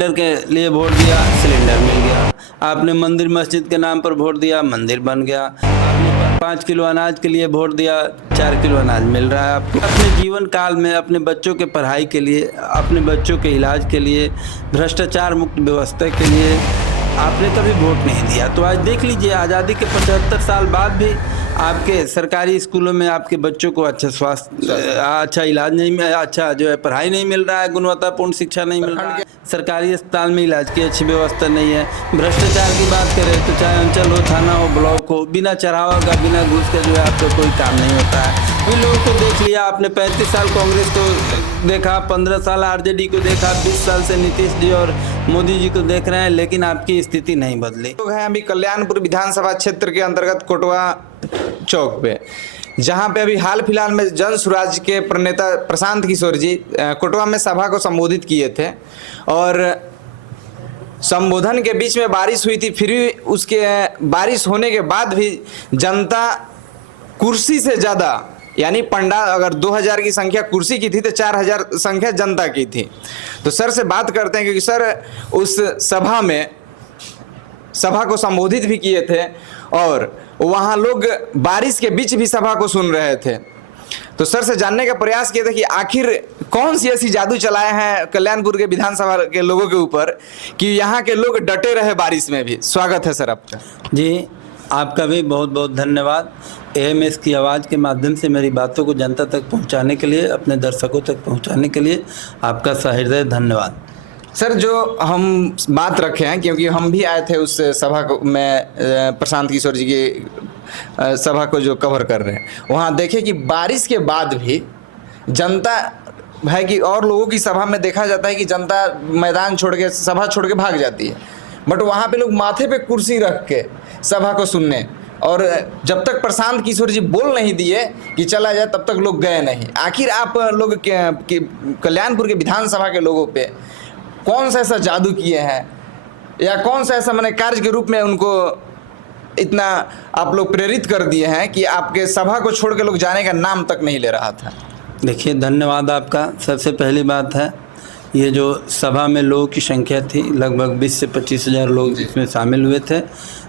Cylinder के लिए vote दिया, सिलेंडर मिल गया। आपने मंदिर मस्जिद के नाम पर वोट दिया, मंदिर बन गया। आपने 5 किलो अनाज के लिए वोट दिया, 4 किलो अनाज मिल रहा है आपको। अपने जीवन काल में अपने बच्चों के पढ़ाई के लिए, अपने बच्चों के इलाज के लिए, भ्रष्टाचार मुक्त व्यवस्था के लिए आपने कभी वोट नहीं दिया। तो आज देख लीजिए, आज़ादी के 75 साल बाद भी आपके सरकारी स्कूलों में आपके बच्चों को अच्छा स्वास्थ्य, अच्छा इलाज नहीं मिल, अच्छा जो है पढ़ाई नहीं मिल रहा है, गुणवत्तापूर्ण शिक्षा नहीं मिल रहा है। सरकारी अस्पताल में इलाज की अच्छी व्यवस्था नहीं है। भ्रष्टाचार की बात करें तो चाहे अंचल हो, थाना हो, ब्लॉक हो, बिना चढ़ावा का, बिना घूस का जो है आपका कोई काम नहीं होता है। इन लोगों को देख लिया आपने, 35 साल कांग्रेस को देखा, 15 साल आरजेडी को देखा, 20 साल से नीतीश जी और मोदी जी को देख रहे हैं, लेकिन आपकी स्थिति नहीं बदली। लोग हैं अभी कल्याणपुर विधानसभा क्षेत्र के अंतर्गत कोटवा चौक पे, जहां पे अभी हाल फिलहाल में जन स्वराज के प्रणेता प्रशांत किशोर जी कोटवा में सभा को संबोधित किए थे और संबोधन के बीच में बारिश हुई थी। फिर भी उसके बारिश होने के बाद भी जनता कुर्सी से ज़्यादा, यानी पंडाल अगर 2000 की संख्या कुर्सी की थी तो 4000 संख्या जनता की थी। तो सर से बात करते हैं, क्योंकि सर उस सभा में सभा को संबोधित भी किए थे और वहाँ लोग बारिश के बीच भी सभा को सुन रहे थे। तो सर से जानने का प्रयास किए थे कि आखिर कौन सी ऐसी जादू चलाए हैं कल्याणपुर के विधानसभा के लोगों के ऊपर कि यहाँ के लोग डटे रहे बारिश में भी। स्वागत है सर आपका। जी, आपका भी बहुत बहुत धन्यवाद। एएमएस की आवाज़ के माध्यम से मेरी बातों को जनता तक पहुंचाने के लिए, अपने दर्शकों तक पहुंचाने के लिए आपका सहृदय धन्यवाद। सर, जो हम बात रखे हैं, क्योंकि हम भी आए थे उस सभा को, मैं प्रशांत किशोर जी की सभा को जो कवर कर रहे हैं, वहाँ देखे कि बारिश के बाद भी जनता है कि और लोगों की सभा में देखा जाता है कि जनता मैदान छोड़ के, सभा छोड़ के भाग जाती है, बट वहाँ पे लोग माथे पे कुर्सी रख के सभा को सुनने, और जब तक प्रशांत किशोर जी बोल नहीं दिए कि चला जाए तब तक लोग गए नहीं। आखिर आप लोग कल्याणपुर के विधानसभा के लोगों पे कौन सा ऐसा जादू किए हैं या कौन सा ऐसा मैंने कार्य के रूप में उनको इतना आप लोग प्रेरित कर दिए हैं कि आपके सभा को छोड़ के लोग जाने का नाम तक नहीं ले रहा था? देखिए, धन्यवाद आपका। सबसे पहली बात है, ये जो सभा में लोगों की संख्या थी, लगभग 20 से 25 हज़ार लोग इसमें शामिल हुए थे।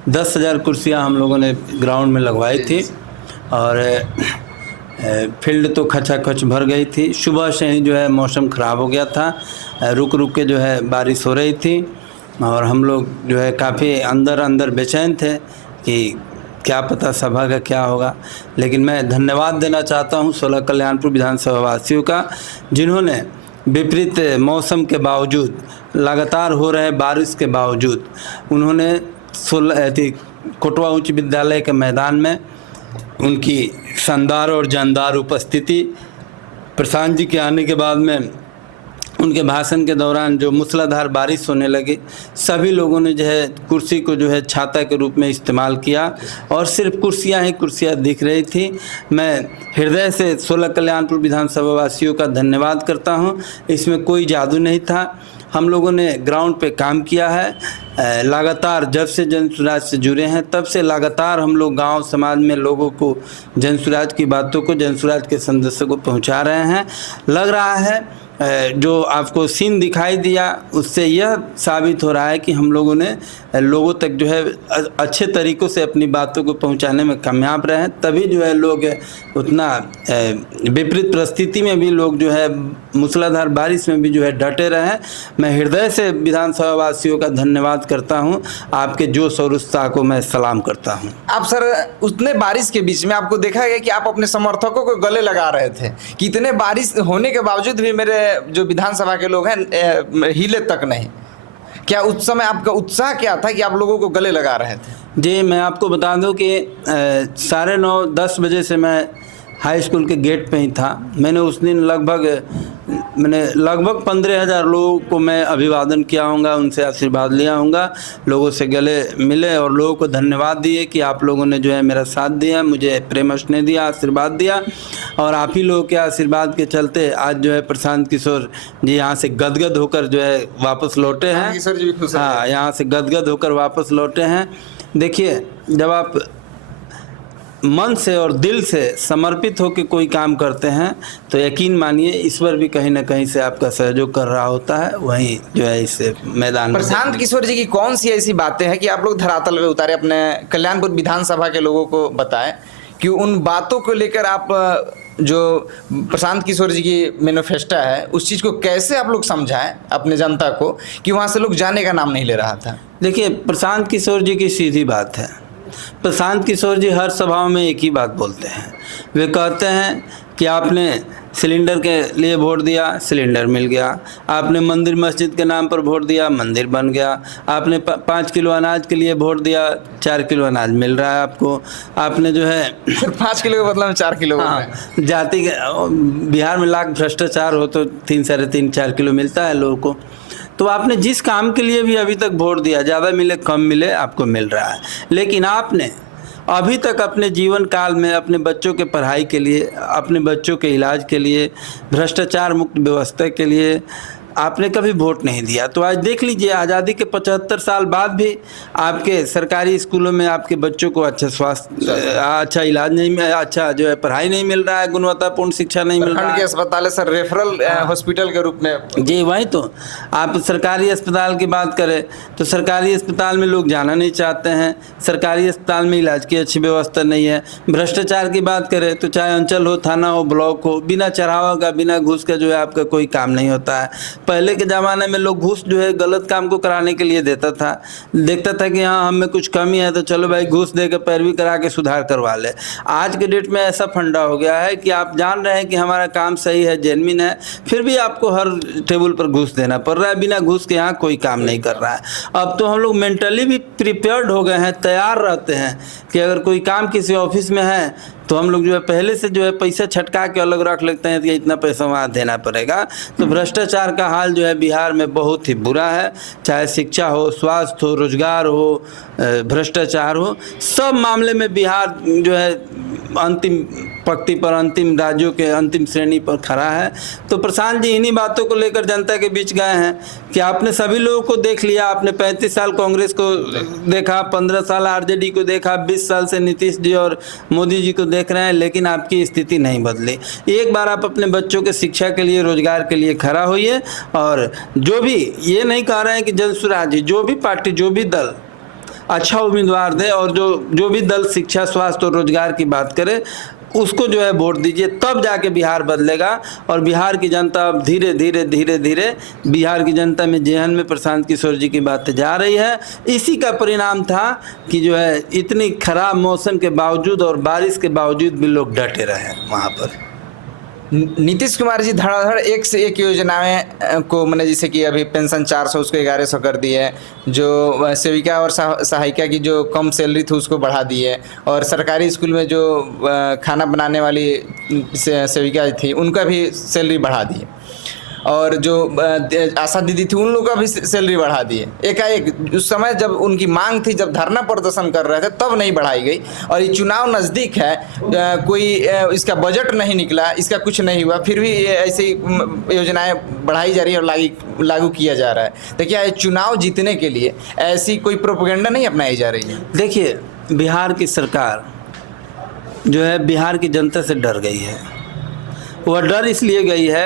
10,000 कुर्सियाँ हम लोगों ने ग्राउंड में लगवाई थी और फील्ड तो खचाखच भर गई थी। सुबह से ही जो है मौसम ख़राब हो गया था, रुक रुक के जो है बारिश हो रही थी और हम लोग जो है काफ़ी अंदर बेचैन थे कि क्या पता सभा का क्या होगा। लेकिन मैं धन्यवाद देना चाहता हूँ 16 कल्याणपुर विधानसभा वासियों का, जिन्होंने विपरीत मौसम के बावजूद, लगातार हो रहे बारिश के बावजूद, उन्होंने कोटवा उच्च विद्यालय के मैदान में उनकी शानदार और जानदार उपस्थिति, प्रशांत जी के आने के बाद में उनके भाषण के दौरान जो मूसलाधार बारिश होने लगी, सभी लोगों ने जो है कुर्सी को जो है छाता के रूप में इस्तेमाल किया और सिर्फ कुर्सियां ही कुर्सियां दिख रही थी। मैं हृदय से 16 कल्याणपुर विधानसभा वासियों का धन्यवाद करता हूं। इसमें कोई जादू नहीं था। हम लोगों ने ग्राउंड पे काम किया है लगातार। जब से जन स्वराज से जुड़े हैं तब से लगातार हम लोग गांव समाज में लोगों को जन स्वराज की बातों को, जन स्वराज के संदेशों को पहुंचा रहे हैं। लग रहा है जो आपको सीन दिखाई दिया उससे यह साबित हो रहा है कि हम लोगों ने लोगों तक जो है अच्छे तरीक़ों से अपनी बातों को पहुंचाने में कामयाब रहे हैं। तभी जो है लोग उतना विपरीत परिस्थिति में भी लोग जो है मूसलाधार बारिश में भी जो है डटे रहे। मैं हृदय से विधानसभा वासियों का धन्यवाद करता हूं। आपके जोश और उत्साह को मैं सलाम करता हूं। आप सर उतने बारिश के बीच में आपको देखा गया कि आप अपने समर्थकों को गले लगा रहे थे कि इतने बारिश होने के बावजूद भी मेरे जो विधानसभा के लोग हैं हिले तक नहीं। क्या उस समय आपका उत्साह क्या था कि आप लोगों को गले लगा रहे थे? जी, मैं आपको बता दूं कि 9:30-10 बजे से मैं हाई स्कूल के गेट पे ही था। मैंने उस दिन लगभग 15,000 लोगों को मैं अभिवादन किया होगा, उनसे आशीर्वाद लिया होगा, लोगों से गले मिले और लोगों को धन्यवाद दिए कि आप लोगों ने जो है मेरा साथ दिया, मुझे प्रेम स्नेह दिया, आशीर्वाद दिया। और आप ही लोगों के आशीर्वाद के चलते आज जो है प्रशांत किशोर जी यहाँ से गदगद होकर जो है वापस लौटे हैं। किशोर जी भी खुश हैं। हाँ, यहाँ से गदगद होकर वापस लौटे हैं। देखिए, जब आप मन से और दिल से समर्पित होकर कोई काम करते हैं तो यकीन मानिए ईश्वर भी कहीं ना कहीं से आपका सहयोग कर रहा होता है। वहीं जो है इस मैदान में प्रशांत किशोर जी की कौन सी ऐसी बातें हैं कि आप लोग धरातल पे उतारे, अपने कल्याणपुर विधानसभा के लोगों को बताएं कि उन बातों को लेकर आप जो प्रशांत किशोर जी की मैनिफेस्टो है उस चीज़ को कैसे आप लोग समझाएं अपने जनता को कि वहाँ से लोग जाने का नाम नहीं ले रहा था। देखिए, प्रशांत किशोर जी की सीधी बात है। प्रशांत किशोर जी हर सभाओं में एक ही बात बोलते हैं। वे कहते हैं कि आपने सिलेंडर के लिए वोट दिया, सिलेंडर मिल गया। आपने मंदिर मस्जिद के नाम पर वोट दिया, मंदिर बन गया। आपने 5 किलो अनाज के लिए वोट दिया, 4 किलो अनाज मिल रहा है आपको। आपने जो है 5 किलो का मतलब 4 किलो। हाँ, जाति के बिहार में लाख भ्रष्टाचार हो तो 3, 3.5, 4 किलो मिलता है लोगों को। तो आपने जिस काम के लिए भी अभी तक वोट दिया, ज़्यादा मिले कम मिले, आपको मिल रहा है। लेकिन आपने अभी तक अपने जीवन काल में अपने बच्चों के पढ़ाई के लिए, अपने बच्चों के इलाज के लिए, भ्रष्टाचार मुक्त व्यवस्था के लिए आपने कभी वोट नहीं दिया। तो आज देख लीजिए, आज़ादी के 75 साल बाद भी आपके सरकारी स्कूलों में आपके बच्चों को अच्छा स्वास्थ्य, अच्छा इलाज नहीं, अच्छा जो है पढ़ाई नहीं मिल रहा है, गुणवत्तापूर्ण शिक्षा नहीं मिल रहा है। के अस्पताल है सर, रेफरल हॉस्पिटल के रूप में। जी वही तो, आप सरकारी अस्पताल की बात करें तो सरकारी अस्पताल में लोग जाना नहीं चाहते हैं। सरकारी अस्पताल में इलाज की अच्छी व्यवस्था नहीं है। भ्रष्टाचार की बात करें तो चाहे अंचल हो, थाना हो, ब्लॉक हो, बिना चढ़ावा का, बिना घूस का जो है आपका कोई काम नहीं होता है। पहले के ज़माने में लोग घूस जो है गलत काम को कराने के लिए देता था, देखता था कि हाँ हमें कुछ कमी है तो चलो भाई घूस दे के पैरवी करा के सुधार करवा ले। आज के डेट में ऐसा फंडा हो गया है कि आप जान रहे हैं कि हमारा काम सही है, जेन्युइन है, फिर भी आपको हर टेबल पर घूस देना पड़ रहा है। बिना घूस के यहाँ कोई काम नहीं कर रहा है। अब तो हम लोग मेंटली भी प्रिपेयर्ड हो गए हैं, तैयार रहते हैं कि अगर कोई काम किसी ऑफिस में है तो हम लोग जो है पहले से जो है पैसा छटका के अलग रख लेते हैं कि इतना पैसा वहाँ देना पड़ेगा। तो भ्रष्टाचार का हाल जो है बिहार में बहुत ही बुरा है। चाहे शिक्षा हो, स्वास्थ्य हो, रोजगार हो, भ्रष्टाचार हो, सब मामले में बिहार जो है अंतिम पंक्ति पर, अंतिम राज्यों के अंतिम श्रेणी पर खड़ा है। तो प्रशांत जी इन्हीं बातों को लेकर जनता के बीच गए हैं कि आपने सभी लोगों को देख लिया। आपने 35 साल कांग्रेस को देखा, 15 साल आरजेडी को देखा, 20 साल से नीतीश जी और मोदी जी को देख रहे हैं, लेकिन आपकी स्थिति नहीं बदली। एक बार आप अपने बच्चों के शिक्षा के लिए, रोजगार के लिए खड़ा होइए। और जो भी, ये नहीं कह रहे हैं कि जनसुराज जी, जो भी पार्टी, जो भी दल अच्छा उम्मीदवार दे और जो भी दल शिक्षा, स्वास्थ्य और रोजगार की बात करे उसको जो है वोट दीजिए, तब जाके बिहार बदलेगा। और बिहार की जनता अब धीरे धीरे बिहार की जनता में जेहन में प्रशांत किशोर जी की बातें जा रही है। इसी का परिणाम था कि जो है इतनी खराब मौसम के बावजूद और बारिश के बावजूद भी लोग डटे रहे वहाँ पर। नीतीश कुमार जी धड़ाधड़ एक से एक योजनाएं को, मैंने जैसे कि अभी पेंशन 400 उसको 1100 कर दिए, जो सेविका और सहायिका की जो कम सैलरी थी उसको बढ़ा दिए, और सरकारी स्कूल में जो खाना बनाने वाली सेविका थी उनका भी सैलरी बढ़ा दिए, और जो आशा दीदी थी उन लोगों का भी सैलरी बढ़ा दिए एकाएक। उस समय जब उनकी मांग थी, जब धरना प्रदर्शन कर रहे थे, तब नहीं बढ़ाई गई। और ये चुनाव नज़दीक है, कोई इसका बजट नहीं निकला, इसका कुछ नहीं हुआ, फिर भी ऐसी योजनाएं बढ़ाई जा रही है और लागू किया जा रहा है। तो क्या चुनाव जीतने के लिए ऐसी कोई प्रोपेगेंडा नहीं अपनाई जा रही है? देखिए, बिहार की सरकार जो है बिहार की जनता से डर गई है। वह डर इसलिए गई है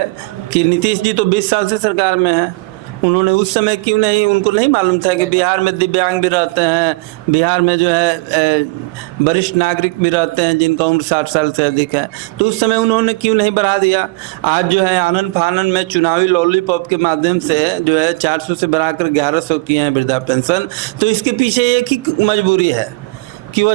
कि नीतीश जी तो 20 साल से सरकार में है। उन्होंने उस समय क्यों नहीं, उनको नहीं मालूम था कि बिहार में दिव्यांग भी रहते हैं, बिहार में जो है वरिष्ठ नागरिक भी रहते हैं जिनका उम्र 60 साल से अधिक है। तो उस समय उन्होंने क्यों नहीं बढ़ा दिया? आज जो है आनन फानन में चुनावी लॉलीपॉप के माध्यम से जो है 400 से बढ़ाकर 1100 किए हैं वृद्धा पेंशन। तो इसके पीछे एक ही मजबूरी है कि वह